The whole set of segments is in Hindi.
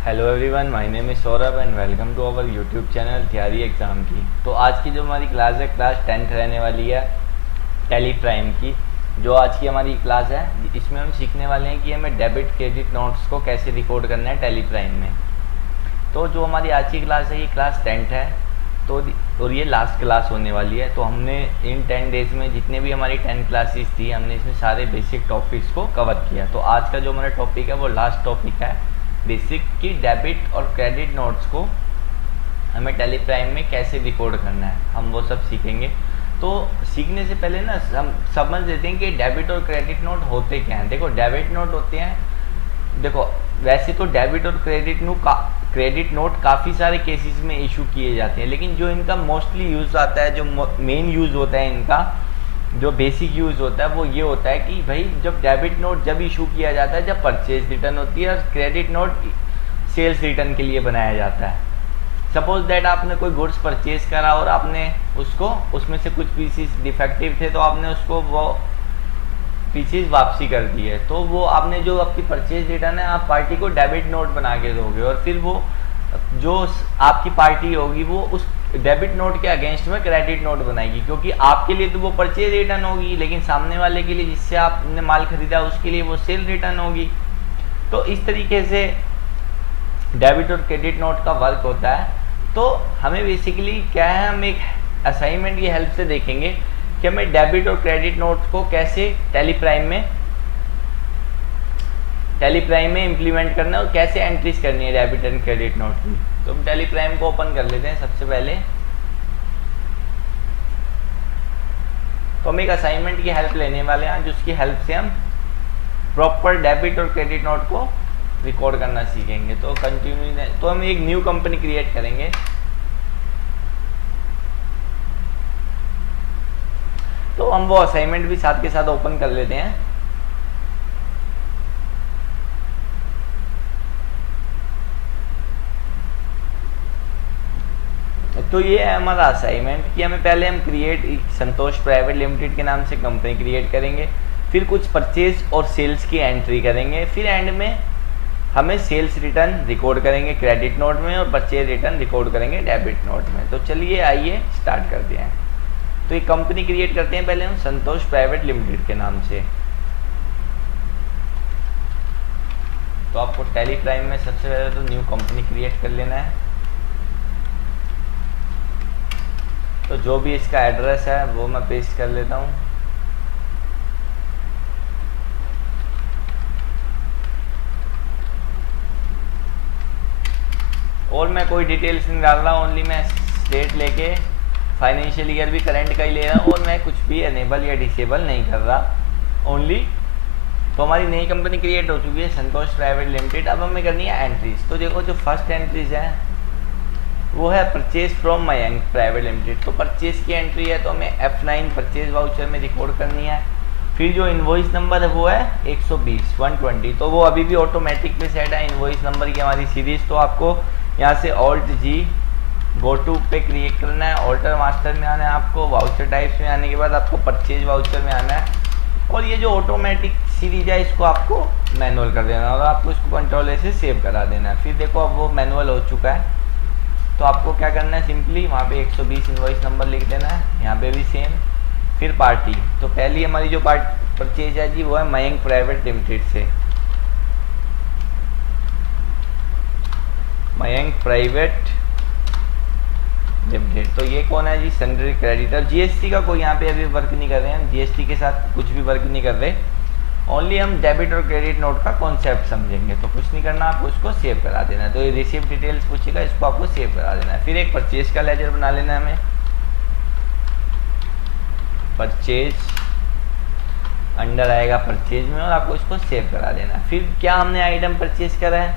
Hello everyone, my name is Saurabh and welcome to our YouTube channel theory exam की। तो आज की जो हमारी क्लास है, क्लास 10th रहने वाली है टेली प्राइम की। जो आज की हमारी क्लास है, इसमें हम सीखने वाले हैं कि हमें डेबिट क्रेडिट नोट्स को कैसे रिकॉर्ड करना है टेली प्राइम में। तो जो हमारी आज की क्लास है, ये क्लास 10th है। तो और ये लास्ट क्लास होने वाली है। तो हमने इन 10 डेज़ में जितने भी हमारी 10 क्लासेस थी, हमने इसमें सारे बेसिक टॉपिक्स को कवर किया। तो आज का जो हमारा टॉपिक है वो लास्ट टॉपिक है, बेसिक की डेबिट और क्रेडिट नोट्स को हमें टेली प्राइम में कैसे रिकॉर्ड करना है, हम वो सब सीखेंगे। तो सीखने से पहले ना हम समझ लेते हैं कि डेबिट और क्रेडिट नोट होते क्या हैं। देखो, डेबिट नोट होते हैं, देखो वैसे तो डेबिट और क्रेडिट नोट काफ़ी सारे केसेस में इशू किए जाते हैं, लेकिन जो इनका मोस्टली यूज़ आता है, जो मेन यूज़ होता है इनका, जो बेसिक यूज़ होता है वो ये होता है कि भाई जब डेबिट नोट जब इशू किया जाता है जब परचेज रिटर्न होती है, और क्रेडिट नोट सेल्स रिटर्न के लिए बनाया जाता है। सपोज दैट आपने कोई गुड्स परचेज करा और आपने उसको, उसमें से कुछ पीसीस डिफेक्टिव थे तो आपने उसको वो पीसीस वापसी कर दी है, तो वो आपने जो आपकी परचेज रिटर्न है आप पार्टी को डेबिट नोट बना के दोगे, और फिर वो जो आपकी पार्टी होगी वो उस डेबिट नोट के अगेंस्ट में क्रेडिट नोट बनाएगी, क्योंकि आपके लिए तो वो परचेज रिटर्न होगी, लेकिन सामने वाले के लिए जिससे आपने माल खरीदा उसके लिए वो सेल रिटर्न होगी। तो इस तरीके से डेबिट और क्रेडिट नोट का वर्क होता है। तो हमें बेसिकली क्या है, हम एक असाइनमेंट की हेल्प से देखेंगे कि हमें डेबिट और क्रेडिट नोट को कैसे टेली प्राइम में इम्प्लीमेंट करना है और कैसे एंट्रीज करनी है डेबिट एंड क्रेडिट नोट की। तो हम टेली प्राइम को ओपन कर लेते हैं सबसे पहले। तो हम एक असाइनमेंट की हेल्प लेने वाले हैं, जिसकी हेल्प से हम प्रॉपर डेबिट और क्रेडिट नोट को रिकॉर्ड करना सीखेंगे। तो कंटिन्यू, तो हम एक न्यू कंपनी क्रिएट करेंगे। तो हम वो असाइनमेंट भी साथ के साथ ओपन कर लेते हैं। तो ये है हमारा असाइनमेंट कि हमें पहले हम संतोष प्राइवेट लिमिटेड के नाम से कंपनी क्रिएट करेंगे, फिर कुछ परचेज और सेल्स की एंट्री करेंगे, फिर एंड में हमें सेल्स रिटर्न रिकॉर्ड करेंगे क्रेडिट नोट में और परचेज रिटर्न रिकॉर्ड करेंगे डेबिट नोट में। तो चलिए आइए स्टार्ट करते हैं। तो एक कंपनी क्रिएट करते हैं पहले हम संतोष प्राइवेट लिमिटेड के नाम से। तो आपको टेली प्राइम में सबसे पहले तो न्यू कंपनी क्रिएट कर लेना है। तो जो भी इसका एड्रेस है वो मैं पेस्ट कर लेता हूँ। और मैं कोई डिटेल्स नहीं डाल रहा, ओनली मैं स्टेट लेके फाइनेंशियल ईयर भी करंट का ही ले रहा हूँ, और मैं कुछ भी एनेबल या डिसेबल नहीं कर रहा ओनली। तो हमारी नई कंपनी क्रिएट हो चुकी है संतोष प्राइवेट लिमिटेड। अब हमें करनी है एंट्रीज। तो देखो, जो फर्स्ट एंट्रीज है वो है purchase from Mayank private limited. तो परचेज की एंट्री है, तो हमें F9 परचेज वाउचर में रिकॉर्ड करनी है। फिर जो इनवॉइस नंबर है वो है 120 तो वो अभी भी ऑटोमेटिक पे सेट है इनवॉइस नंबर की हमारी सीरीज। तो आपको यहाँ से ऑल्ट जी गो टू पे क्रिएट करना है, ऑल्टर मास्टर में आना है आपको, वाउचर टाइप्स में आने के बाद आपको परचेज वाउचर में आना है, और ये जो ऑटोमेटिक सीरीज है इसको आपको मैनुअल कर देना और आपको इसको कंट्रोल ए से सेव करा देना है। फिर देखो अब वो मैनुअल हो चुका है। तो आपको क्या करना है, सिंपली वहाँ पे 120 इनवॉइस नंबर लिख देना है, यहाँ पे भी सेम। फिर पार्टी, तो पहली हमारी जो परचेज है जी वो है मयंक प्राइवेट लिमिटेड से, मयंक प्राइवेट लिमिटेड। तो ये कौन है जी, सन्ड्री क्रेडिटर। जीएसटी का कोई यहाँ पे अभी वर्क नहीं कर रहे हैं, जीएसटी के साथ कुछ भी वर्क नहीं कर रहे, ओनली हम डेबिट और क्रेडिट नोट का कॉन्सेप्ट समझेंगे। तो कुछ नहीं करना, आपको इसको सेव करा देना है। तो ये रिसीव डिटेल्स पूछेगा, इसको आपको सेव करा देना है। फिर एक परचेज का लेजर बना लेना है हमें, परचेज अंडर आएगा परचेज में, और आपको इसको सेव करा देना है। फिर क्या हमने आइटम परचेज करा है,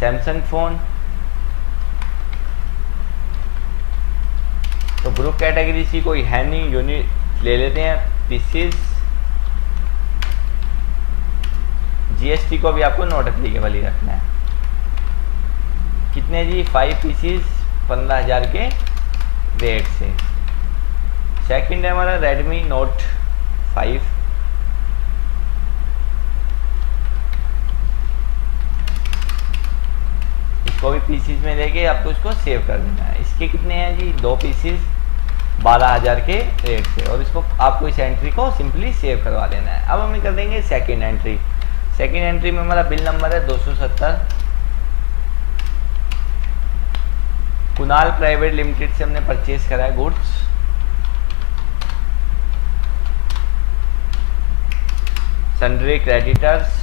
सैमसंग फोन। तो ग्रुप कैटेगरी की कोई है नहीं, यूनिट ले लेते हैं पीसीस। जीएसटी को भी आपको नॉट एप्लीकेबल ही रखना है। कितने जी, 5 पीसीस 15,000 के रेट से। सेकंड है हमारा रेडमी नोट 5, इसको भी पीसीज में देके आपको इसको सेव कर देना है। इसके कितने हैं जी, 2 पीसीज 12,000 के रेट से, और इसको आपको इस एंट्री को सिंपली सेव करवा देना है। अब हम कर देंगे सेकेंड एंट्री। सेकेंड एंट्री में हमारा बिल नंबर है 270, कुणाल प्राइवेट लिमिटेड से हमने परचेज करा है गुड्स। सन्ड्री क्रेडिटर्स,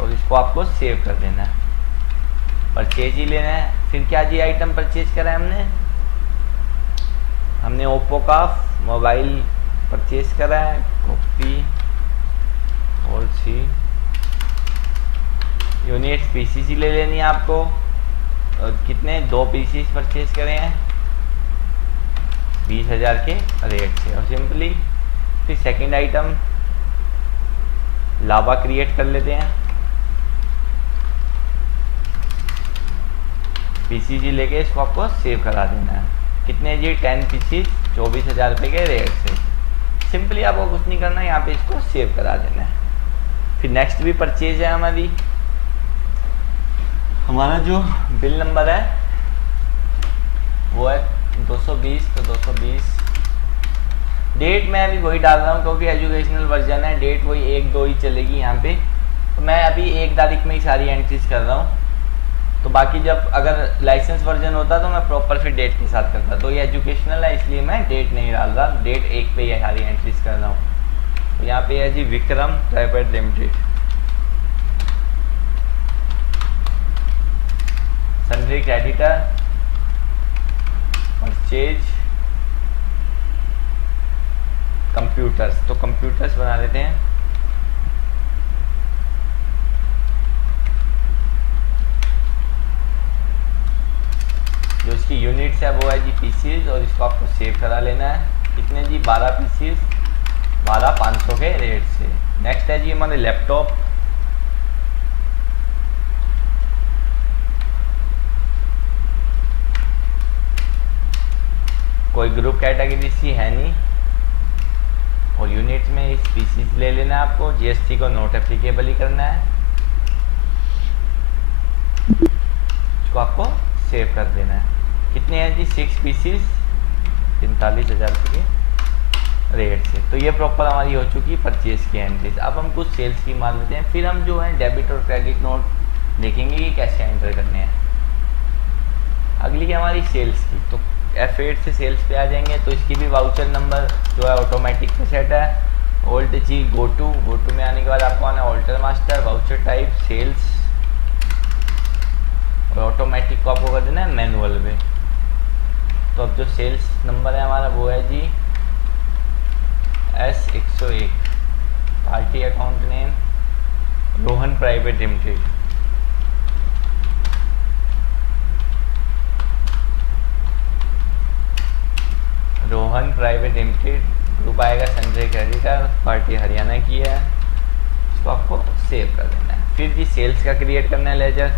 और इसको आपको सेव कर देना है, परचेज ही लेना है। फिर क्या जी आइटम परचेज करा है हमने ओप्पो का मोबाइल परचेज करा है, कॉपी और सी यूनिट्स पीसीसी ले लेनी है आपको, और कितने 2 पीसीस परचेज करे हैं 20,000 के रेट से। और सिंपली फिर सेकंड आइटम लावा क्रिएट कर लेते हैं, पीसीजी लेके इसको आपको सेव करा देना है। कितने जी 10 पीसीज 24,000 रुपये के रेट से। सिंपली आपको कुछ नहीं करना है, यहाँ पे इसको सेव करा देना है। फिर नेक्स्ट भी परचेज है हमारा जो बिल नंबर है वो है 220, तो 220 डेट मैं अभी वही डाल रहा हूँ क्योंकि एजुकेशनल वर्जन है, डेट वही 1-2 ही चलेगी यहाँ पे, तो मैं अभी 1 तारीख में ही सारी एंट्रीज कर रहा हूँ। तो बाकी जब अगर लाइसेंस वर्जन होता तो मैं प्रॉपर फिर डेट के साथ करता, तो ये एजुकेशनल है इसलिए मैं डेट नहीं डाल रहा, डेट 1 पे ही सारी एंट्रीज कर रहा हूँ। तो यहाँ पे है जी Vikram private limited, sundry creditor, purchase, computers, तो कंप्यूटर्स बना लेते हैं। जो इसकी यूनिट्स है वो है जी पीसीज, और इसको आपको सेव करा लेना है। कितने जी 12 पीसीज 12,500 के रेट से। नेक्स्ट है जी हमारे लैपटॉप, कोई ग्रुप कैटेगरी सी है नहीं, और यूनिट्स में इस पीसीज ले लेना है आपको, जीएसटी को नोट एप्लीकेबल ही करना है, इसको आपको सेव कर देना है। कितने हैं जी 6 पीसीज 43,000 रुपये के रेट से। तो ये प्रॉपर हमारी हो चुकी परचेज की एंट्रीज। अब हम कुछ सेल्स की मान लेते हैं, फिर हम जो है डेबिट और क्रेडिट नोट देखेंगे कि कैसे एंटर करने हैं। अगली है हमारी सेल्स की, तो F8 से सेल्स पे आ जाएंगे, तो इसकी भी वाउचर नंबर जो है ऑटोमेटिक पे सेट है। ओल्ट जी गो टू में आने के बाद आपको आना alter master, voucher type sales, और ऑटोमेटिक को आपको कर देना है मैनुअल में। तो अब जो सेल्स नंबर है हमारा वो है जी S101, party account name Rohan private limited, Rohan private limited, group आएगा संजय क्रेडिटर, पार्टी हरियाणा की है, इसको आपको सेव कर देना है। फिर जी सेल्स का क्रिएट करना है लेजर,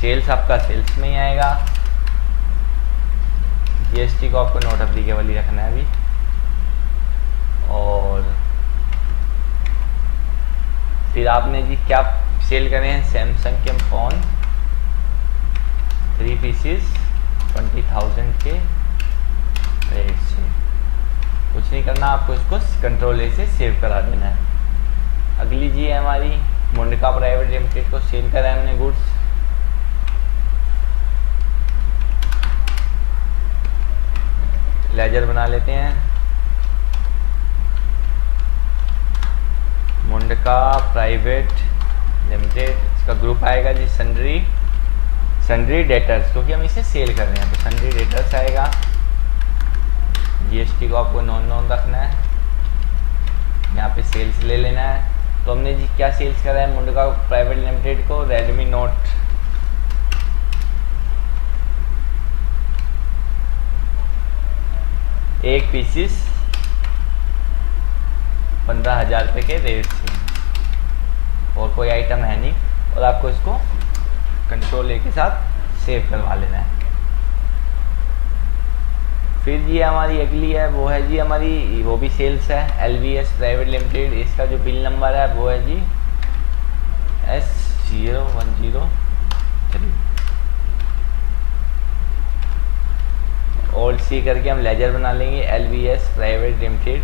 सेल्स आपका सेल्स में ही आएगा, जीएसटी को आपको नोट एप्लीकेबल ही रखना है अभी। और फिर आपने जी क्या सेल करें हैं, सैमसंग के फ़ोन 3 पीसीज 20,000 के रेट से। कुछ नहीं करना, आपको इसको कंट्रोल ए से सेव करा देना है। अगली जी है हमारी मुंडका प्राइवेट लिमिटेड को सेल करा है हमने गुड्स, लेजर बना लेते हैं। मुंडका प्राइवेट लिमिटेड, इसका ग्रुप आएगा जी सन्ड्री डेटर्स, क्योंकि हम इसे सेल कर रहे हैं तो सन्ड्री डेटर्स आएगा। जीएसटी को आपको नॉन रखना है, यहाँ पे सेल्स ले लेना है। तो हमने जी क्या सेल्स करा है मुंडका प्राइवेट लिमिटेड को, रेडमी नोट 1 पीसीस 15,000 रुपये के रेट से, और कोई आइटम है नहीं, और आपको इसको कंट्रोल ए के साथ सेव करवा लेना है। फिर जी हमारी अगली है वो है जी हमारी वो भी सेल्स है, LVS प्राइवेट लिमिटेड, इसका जो बिल नंबर है वो है जी S010 ऑल्ट सी करके हम लेजर बना लेंगे, LBS private limited,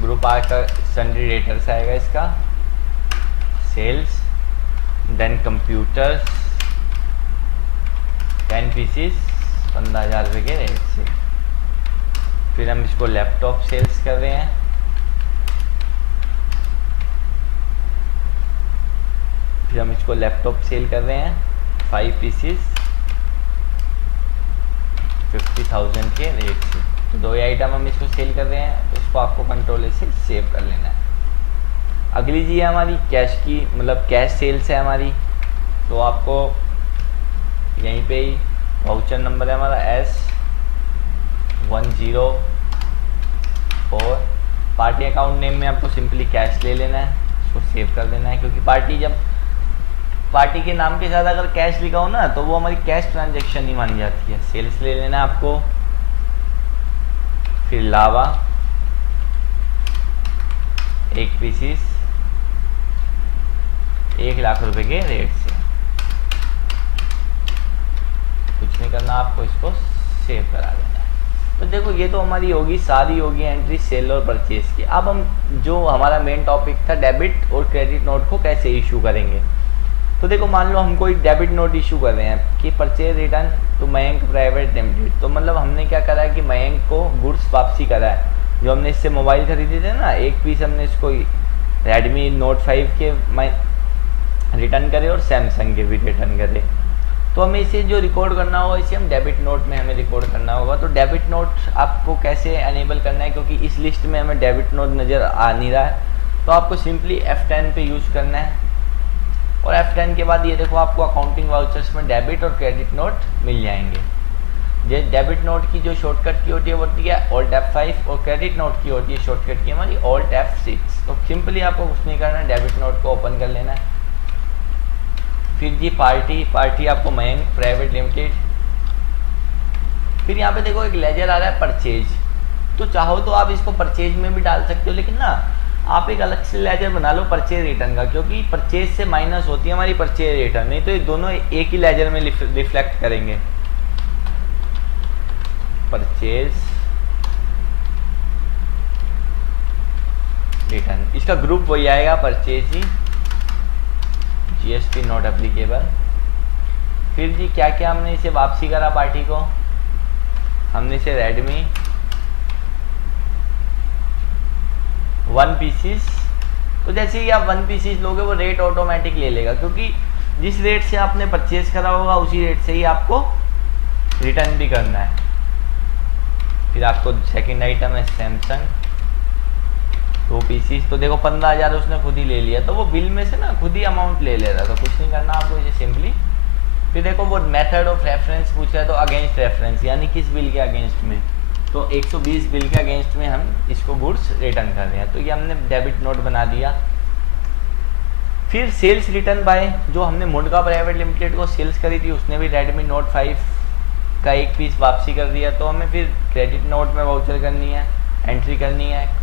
group R का सन्ड्री डेटर्स आएगा इसका, सेल्स, देन कंप्यूटर्स 10 पीसीस 15,000 रुपये के रेट से। फिर हम इसको लैपटॉप सेल्स कर रहे हैं, फिर हम इसको लैपटॉप सेल कर रहे हैं 5 पीसीस 50,000 के रेट से। तो 2 आइटम हम इसको सेल कर रहे हैं, तो इसको आपको कंट्रोल से सेव कर लेना है। अगली जी है हमारी कैश की, मतलब कैश सेल्स है हमारी, तो आपको यहीं पे ही वाउचर नंबर है हमारा S104, पार्टी अकाउंट नेम में आपको सिंपली कैश ले लेना है, इसको सेव कर देना है, क्योंकि पार्टी के नाम के साथ अगर कैश लिखा हो ना तो वो हमारी कैश ट्रांजैक्शन नहीं मानी जाती है। सेल्स ले लेना है आपको, फिर लावा 1 पीसीस 1 लाख रुपए के रेट से। कुछ नहीं करना, आपको इसको सेव करा देना है। तो देखो ये तो हमारी होगी, सारी होगी एंट्री सेल और परचेज की। अब हम जो हमारा मेन टॉपिक था डेबिट और क्रेडिट नोट को कैसे इशू करेंगे, तो देखो मान लो हम कोई डेबिट नोट इशू कर रहे हैं कि purchase return to Mayank private limited, तो मतलब हमने क्या करा है कि मयंक को गुड्स वापसी करा है। जो हमने इससे मोबाइल खरीदे थे ना, एक पीस हमने इसको रेडमी नोट 5 के रिटर्न करे और सैमसंग के भी रिटर्न करे। तो हमें इसे जो रिकॉर्ड करना होगा इसे हम डेबिट नोट में हमें रिकॉर्ड करना होगा। तो डेबिट नोट आपको कैसे एनेबल करना है, क्योंकि इस लिस्ट में हमें डेबिट नोट नज़र आ नहीं रहा है, तो आपको सिंपली F10 पे यूज़ करना है। और F10 के बाद ये देखो आपको अकाउंटिंग वाउचर्स में डेबिट और क्रेडिट नोट मिल जाएंगे। ये डेबिट नोट की जो शॉर्टकट की होती है वो होती है Alt F5, और क्रेडिट नोट की होती है शॉर्टकट की हमारी Alt F6। तो सिंपली आपको कुछ नहीं करना है, डेबिट नोट को ओपन कर लेना है। फिर जी पार्टी आपको मयंक प्राइवेट लिमिटेड, फिर यहाँ पे देखो एक लेजर आ रहा है परचेज, तो चाहो तो आप इसको परचेज में भी डाल सकते हो, लेकिन ना आप एक अलग से लेजर बना लो परचेज रिटर्न का, क्योंकि परचेज से माइनस होती है हमारी परचेज रिटर्न, नहीं तो ये दोनों एक ही लेजर में रिफ्लेक्ट करेंगे। परचेज रिटर्न, इसका ग्रुप वही आएगा purchase he, GST not applicable. फिर जी क्या क्या हमने इसे वापसी करा पार्टी को, हमने इसे रेडमी 1 पीसीस, तो जैसे ही आप 1 पीसीस लोगे वो रेट ऑटोमेटिक ले लेगा, क्योंकि जिस रेट से आपने परचेज करा होगा उसी रेट से ही आपको रिटर्न भी करना है। फिर आपको सेकंड आइटम है सैमसंग 2 पीसीस, तो देखो 15,000 उसने खुद ही ले लिया, तो वो बिल में से ना खुद ही अमाउंट ले ले रहा था, कुछ नहीं करना आपको इसे सिंपली। फिर देखो वो मेथड ऑफ रेफरेंस पूछा है, तो अगेंस्ट रेफरेंस यानी किस बिल के अगेंस्ट में, तो 120 बिल के अगेंस्ट में हम इसको गुड्स रिटर्न कर रहे हैं, तो ये हमने डेबिट नोट बना दिया। फिर सेल्स रिटर्न बाय, जो हमने मुंडका प्राइवेट लिमिटेड को सेल्स करी थी उसने भी रेडमी नोट 5 का 1 पीस वापसी कर दिया, तो हमें फिर क्रेडिट नोट में वाउचर करनी है, एंट्री करनी है।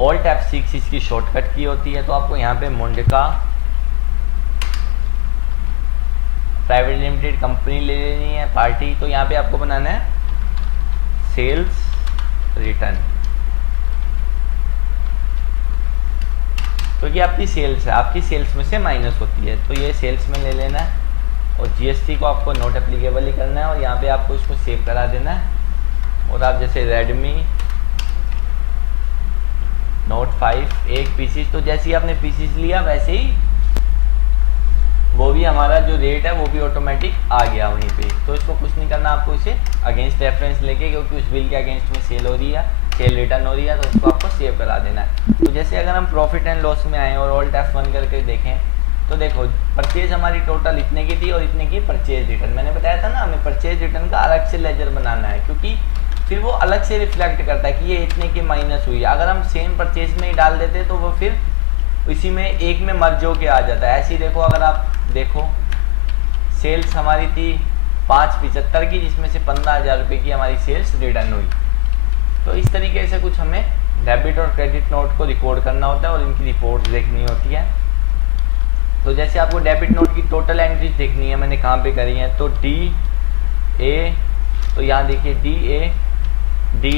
Alt F6 इसकी शॉर्टकट की होती है, तो आपको यहाँ पे मुंडका प्राइवेट लिमिटेड कंपनी ले लेनी है पार्टी, तो यहाँ पे आपको बनाना है सेल्स रिटर्न, क्योंकि आपकी सेल्स है, आपकी सेल्स में से माइनस होती है, तो ये सेल्स में ले लेना है। और GST को आपको नोट एप्लीकेबल ही करना है, और यहाँ पे आपको इसको सेव करा देना है। और आप जैसे रेडमी नोट 5 1 पीसीस, तो जैसे ही आपने पीसीस लिया वैसे ही वो भी हमारा जो रेट है वो भी ऑटोमेटिक आ गया वहीं पे। तो इसको कुछ नहीं करना, आपको इसे अगेंस्ट रेफरेंस लेके, क्योंकि उस बिल के अगेंस्ट में सेल हो रही है, सेल रिटर्न हो रही है, तो इसको आपको सेव करा देना है। तो जैसे अगर हम प्रॉफिट एंड लॉस में आए और Alt F1 करके देखें, तो देखो परचेज हमारी टोटल इतने की थी और इतने की परचेज रिटर्न। मैंने बताया था ना हमें परचेज रिटर्न का अलग से लेजर बनाना है, क्योंकि फिर वो अलग से रिफ्लेक्ट करता है कि ये इतने की माइनस हुई है। अगर हम सेम परचेज में ही डाल देते तो वो फिर इसी में एक में मर्ज होके आ जाता है। ऐसे ही देखो, अगर आप देखो सेल्स हमारी थी 575 की, जिसमें से 15,000 रुपये की हमारी सेल्स रिटर्न हुई। तो इस तरीके से कुछ हमें डेबिट और क्रेडिट नोट को रिकॉर्ड करना होता है और इनकी रिपोर्ट देखनी होती है। तो जैसे आपको डेबिट नोट की टोटल एंट्रीज देखनी है, मैंने कहाँ पे करी है, तो DA, तो यहाँ देखिए DA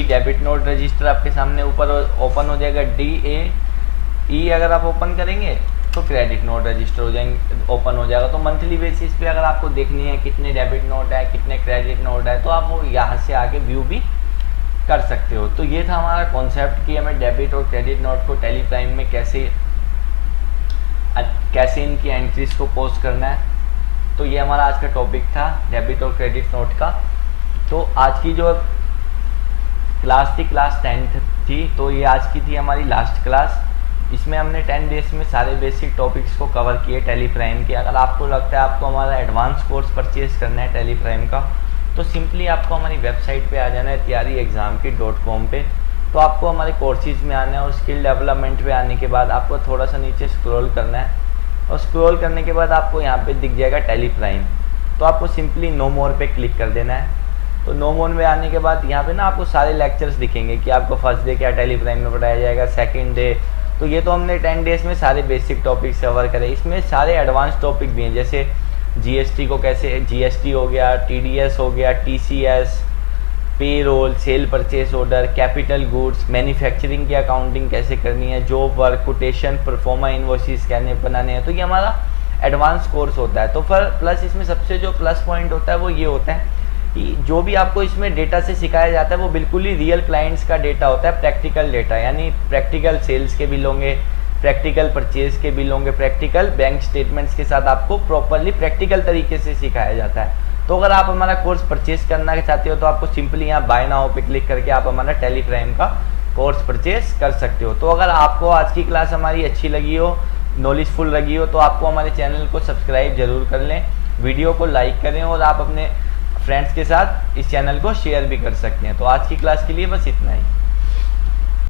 डेबिट नोट रजिस्टर आपके सामने ऊपर ओपन हो जाएगा। DAE अगर आप ओपन करेंगे तो क्रेडिट नोट रजिस्टर हो जाएंगे, ओपन हो जाएगा। तो मंथली बेसिस पे अगर आपको देखनी है कितने डेबिट नोट है, कितने क्रेडिट नोट है, तो आप वो यहाँ से आके व्यू भी कर सकते हो। तो ये था हमारा कॉन्सेप्ट कि हमें डेबिट और क्रेडिट नोट को टेली प्राइम में कैसे इनकी एंट्रीज को पोस्ट करना है। तो ये हमारा आज का टॉपिक था डेबिट और क्रेडिट नोट का। तो आज की जो क्लास थी, क्लास 10th थी, तो ये आज की थी हमारी लास्ट क्लास। इसमें हमने 10 डेज में सारे बेसिक टॉपिक्स को कवर किए टेली प्राइम के। अगर आपको लगता है आपको हमारा एडवांस कोर्स परचेज करना है टेली प्राइम का, तो सिंपली आपको हमारी वेबसाइट पे आ जाना है tyareexamki.com पे। तो आपको हमारे कोर्सेज में आना है और स्किल डेवलपमेंट पे आने के बाद आपको थोड़ा सा नीचे स्क्रॉल करना है और स्क्रॉल करने के बाद आपको यहाँ पे दिख जाएगा टेली प्राइम। तो आपको सिंपली नो मोर पे क्लिक कर देना है। तो नो मोर में आने के बाद यहाँ पे ना आपको सारे लेक्चर्स दिखेंगे कि आपको फर्स्ट डे क्या टेली प्राइम में पढ़ाया जाएगा, सेकेंड डे। तो ये तो हमने 10 डेज में सारे बेसिक टॉपिक्स कवर करे। इसमें सारे एडवांस टॉपिक भी हैं, जैसे GST को कैसे, GST हो गया, TDS हो गया, TCS, payroll, sale purchase order, capital goods, manufacturing की अकाउंटिंग कैसे करनी है, job work, quotation, pro forma invoices कैसे बनाने हैं। तो ये हमारा एडवांस कोर्स होता है। तो फिर प्लस इसमें सबसे जो प्लस पॉइंट होता है वो ये होता है कि जो भी आपको इसमें डेटा से सिखाया जाता है वो बिल्कुल ही रियल क्लाइंट्स का डेटा होता है, प्रैक्टिकल डेटा, यानी प्रैक्टिकल सेल्स के बिल होंगे, प्रैक्टिकल परचेज के बिल होंगे, प्रैक्टिकल बैंक स्टेटमेंट्स के साथ आपको प्रॉपरली प्रैक्टिकल तरीके से सिखाया जाता है। तो अगर आप हमारा कोर्स परचेज करना चाहते हो तो आपको सिंपली यहाँ बाय नाउ पे क्लिक करके आप हमारा टेली प्राइम का कोर्स परचेज कर सकते हो। तो अगर आपको आज की क्लास हमारी अच्छी लगी हो, नॉलेजफुल लगी हो, तो आपको हमारे चैनल को सब्सक्राइब जरूर कर लें, वीडियो को लाइक करें और आप अपने फ्रेंड्स के साथ इस चैनल को शेयर भी कर सकते हैं। तो आज की क्लास के लिए बस इतना ही।